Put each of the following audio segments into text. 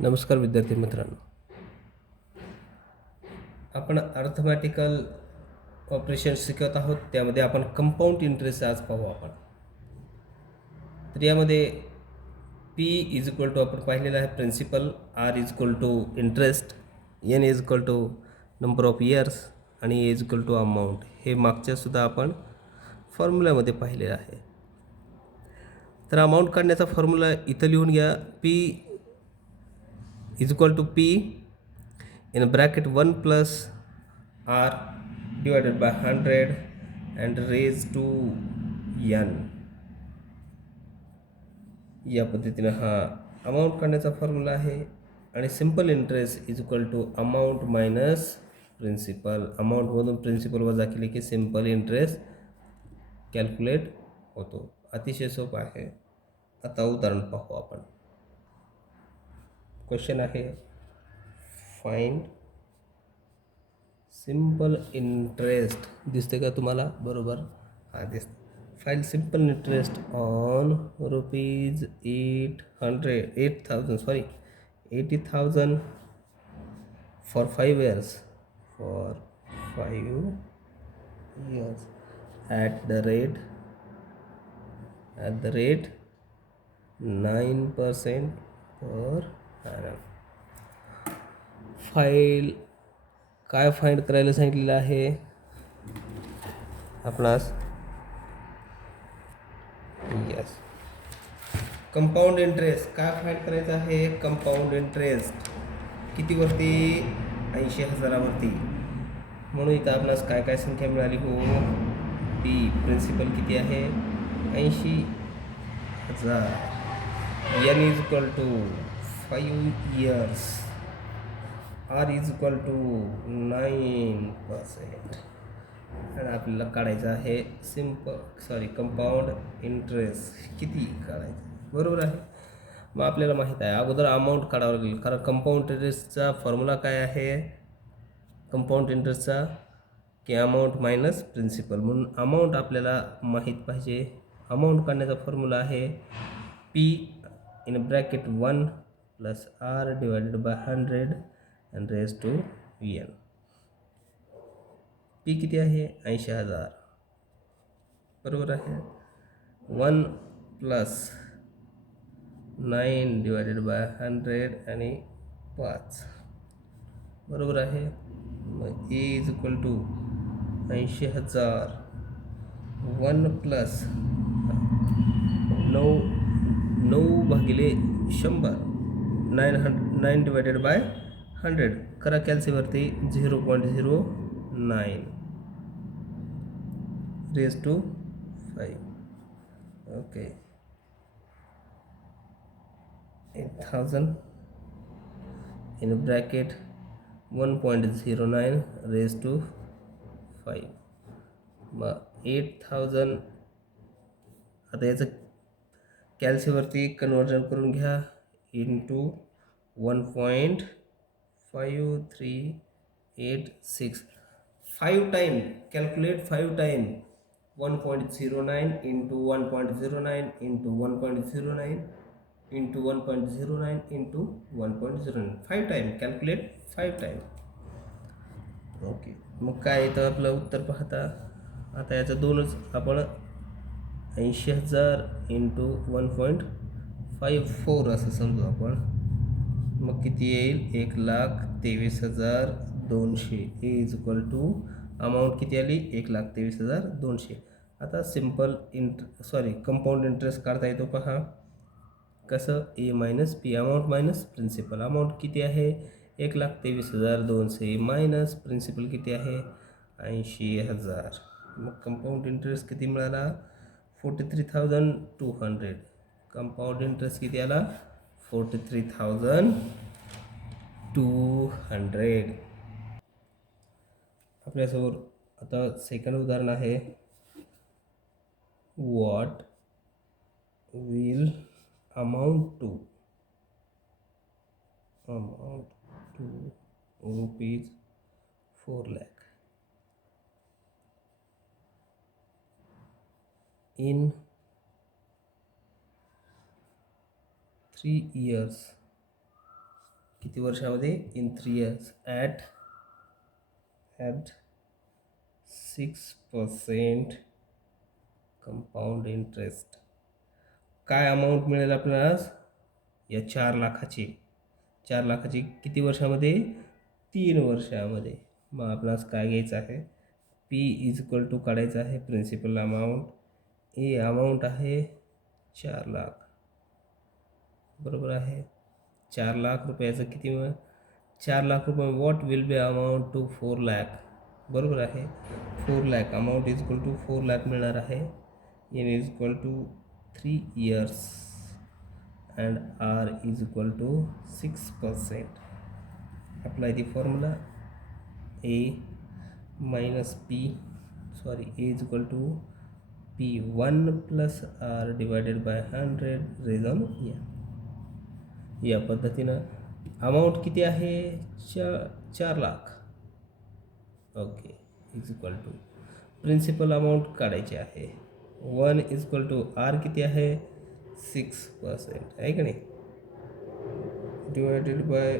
नमस्कार विद्यार्थी मित्रांनो, आपण अर्थमॅटिकल ऑपरेशन शिकत आहोत. त्यामध्ये आपण कंपाऊंड इंटरेस्ट आज पाहू. आपण तर यामध्ये पी इज इक्वल टू आपण पाहिलेलं आहे principal, R is equal to interest, N is equal to number of years आणि A is equal to amount. हे मागच्यासुद्धा आपण फॉर्म्युल्यामध्ये पाहिलेलं आहे. तर अमाऊंट काढण्याचा फॉर्म्युला इथं लिहून घ्या. P is equal to P in bracket 1 plus r divided by 100 and raised to n. या पद्धतीनं हा अमाऊंट काढण्याचा फॉर्म्युला आहे. आणि simple interest is equal to amount minus principal. अमाऊंटमधून प्रिन्सिपल वजा केले की सिम्पल इंटरेस्ट कॅल्क्युलेट होतो. अतिशय सोपं आहे. आता उदाहरण पाहू आपण. क्वेश्चन आहे, फाइंड सिम्पल इंटरेस्ट. दिसते का तुम्हाला? बरोबर, हा दिसते. Find simple interest on rupees 80,000 for 5 years at the rate 9% per annum. फाइल काय फाइंड करायला सांगितलेलं आहे आपणास? यस, कंपाऊंड इंटरेस्ट काय फाइंड करायचं आहे? कंपाऊंड इंटरेस्ट कितीवरती? 80,000वरती. म्हणून इथं आपणास काय काय संख्या मिळाली हो? पी प्रिन्सिपल किती आहे? 80,000. N is equal to 5 years. R is equal to 9%. आणि आपल्याला काढायचं आहे कंपाऊंड इंटरेस्ट किती काढायचं, बरोबर आहे. मग आपल्याला माहीत आहे अगोदर अमाऊंट काढावं लागेल, कारण कंपाऊंड इंटरेस्टचा फॉर्म्युला काय आहे? कंपाऊंड इंटरेस्टचा की अमाऊंट मायनस प्रिन्सिपल. म्हणून अमाऊंट आपल्याला माहीत पाहिजे. अमाऊंट काढण्याचा फॉर्म्युला आहे P in bracket 1 plus R divided by 100 and raised to n. पी किती आहे? 80,000, बरोबर आहे. 1 प्लस 9 डिवायडेड बाय 100 आणि 5, बरोबर आहे. मग A is equal to 80,000 1 plus 9 भागिले 100 9 डिवायडेड बाय 100 करा कॅल्सीवरती 0.09 raise to 5. Okay, 8,000 in bracket 1.09 raise to 5. मग 8,000 आता याचं कॅल्सीवरती कन्वर्जन करून घ्या into 1.5386. 5 time calculate 5 time 1.09 into 1.09 into 1.09 into 1.09 into 1.09. 5 time calculate 5 time. Okay, मग काय येतं आपलं उत्तर पाहता. आता याचं दोनच आपण 80,000 इंटू 1.54 असं समजू आपण. मग किती येईल? 1,23,200. ए इज इक्वल टू अमाऊंट किती आली? 1,23,200. आता कंपाऊंड इंटरेस्ट काढता येतो पहा. कसं? A minus P, amount minus principal. Amount किती आहे? 1,23,200 मायनस प्रिन्सिपल किती आहे? 80,000. मग कंपाऊंड इंटरेस्ट किती मिळाला? 43,200. कंपाऊंड इंटरेस्ट किती आला? 43,200. आपल्यासमोर आता सेकंड उदाहरण आहे. What will amount to rupees 4 lakh in 3 years किती वर्षामध्ये? In 3 years at 6% compound interest. काय अमाऊंट मिळेल आपल्याला या 4 लाखाची? 4 लाखाची किती वर्षामध्ये? 3 वर्षामध्ये. मग आपल्याला काय घ्यायचं आहे? पी इज इक्वल टू काढायचं आहे प्रिन्सिपल अमाऊंट. ए अमाऊंट आहे 4 लाख, बरोबर आहे. 4 लाख रुपयाचं किती? 4 लाख रुपये what will be amount to 4 lakh, बरोबर आहे. 4 lakh amount is equal to 4 lakh मिळणार आहे. N is equal to 3 years and R is equal to 6%. Apply the formula. A minus P, sorry, A is equal to P1 plus R divided by 100 raised on या पद्धतीनं amount किती आहे? 4 lakh. Okay, is equal to principal amount काढायची आहे. 1 is equal to R किती आहे? 6% आहे की नाही, डिवायडेड बाय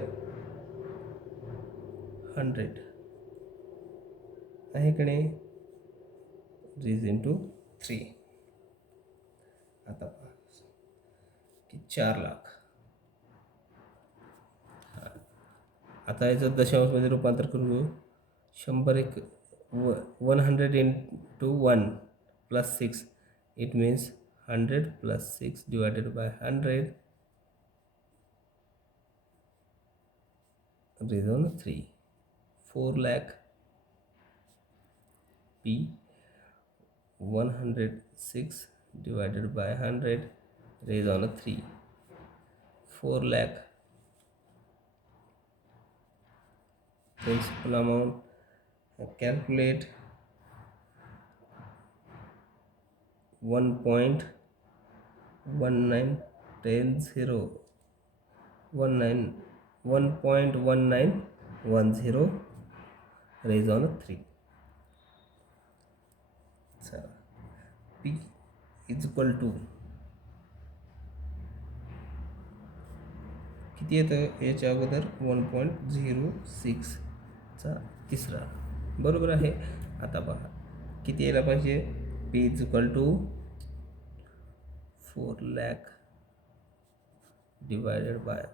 100 आहे की नाही, रेज इंटू 3. आता पहा की 4 लाख. आता याचं दशांशमध्ये रूपांतर करून घेऊ. 100 एक 100 into 1 plus 6, it means 100 plus 6 divided by 100 raised on 3. 4 lakh P 106 divided by 100 raised on 3. 4 lakh principal amount. Calculate 1.1910 1.1910 raised on 3. So P is equal to किती येतं याच्या अगोदर? 1.06 चा तिसरा, बरोबर आहे. आता पहा किती यायला पाहिजे? P is equal to 4 lakh divided by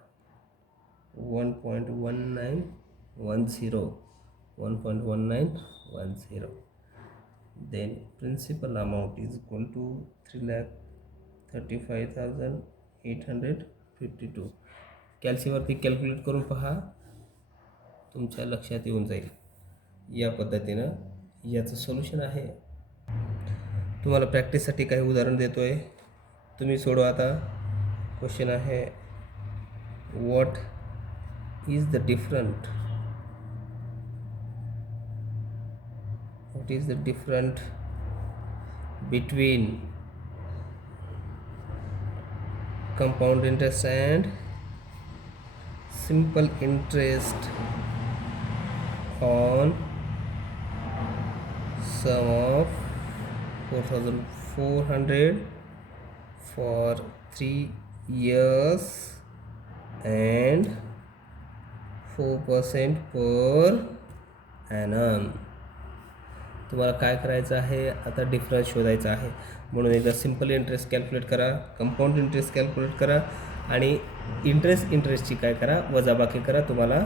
1.1910 then principal amount is equal to 3,35,852. कॅल्सीवरती कॅल्क्युलेट करून पहा, तुमच्या लक्षात येऊन जाईल. या पद्धतीनं याचं सोल्युशन आहे. तुम्हाला प्रॅक्टिससाठी काही उदाहरण देतो आहे, तुम्ही सोडवा. आता क्वेश्चन आहे, what is the different between compound interest and simple interest on sum of 4,400 for 3 years and 4% per annum. तुम्हाला काय करायचं आहे? आता डिफरन्स शोधायचा आहे. म्हणून एकदा सिम्पल इंटरेस्ट कॅल्क्युलेट करा, कंपाऊंड इंटरेस्ट कॅल्क्युलेट करा आणि इंटरेस्टची काय करा? वजाबाकी करा. तुम्हाला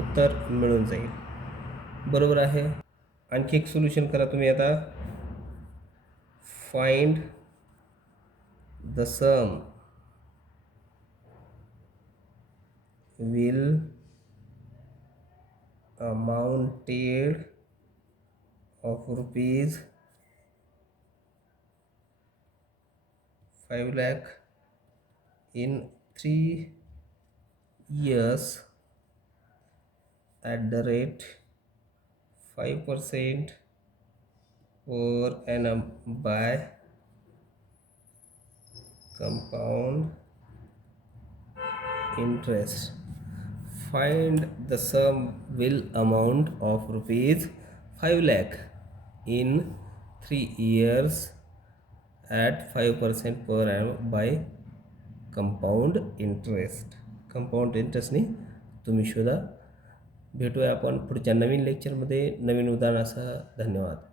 उत्तर मिळून जाईल, बरोबर आहे. आणखी एक सोल्युशन करा तुम्ही आता. Find the sum will amounted of rupees 5 lakh in 3 years at the rate 5% per annum by compound interest. Find the sum will amount of rupees 5 lakh in 3 years at 5% per annum by compound interest. Compound इंटरेस्टने तुम्ही शोधा. भेटूया आपण पुढच्या नवीन लेक्चरमध्ये नवीन उदाहरणासह. धन्यवाद.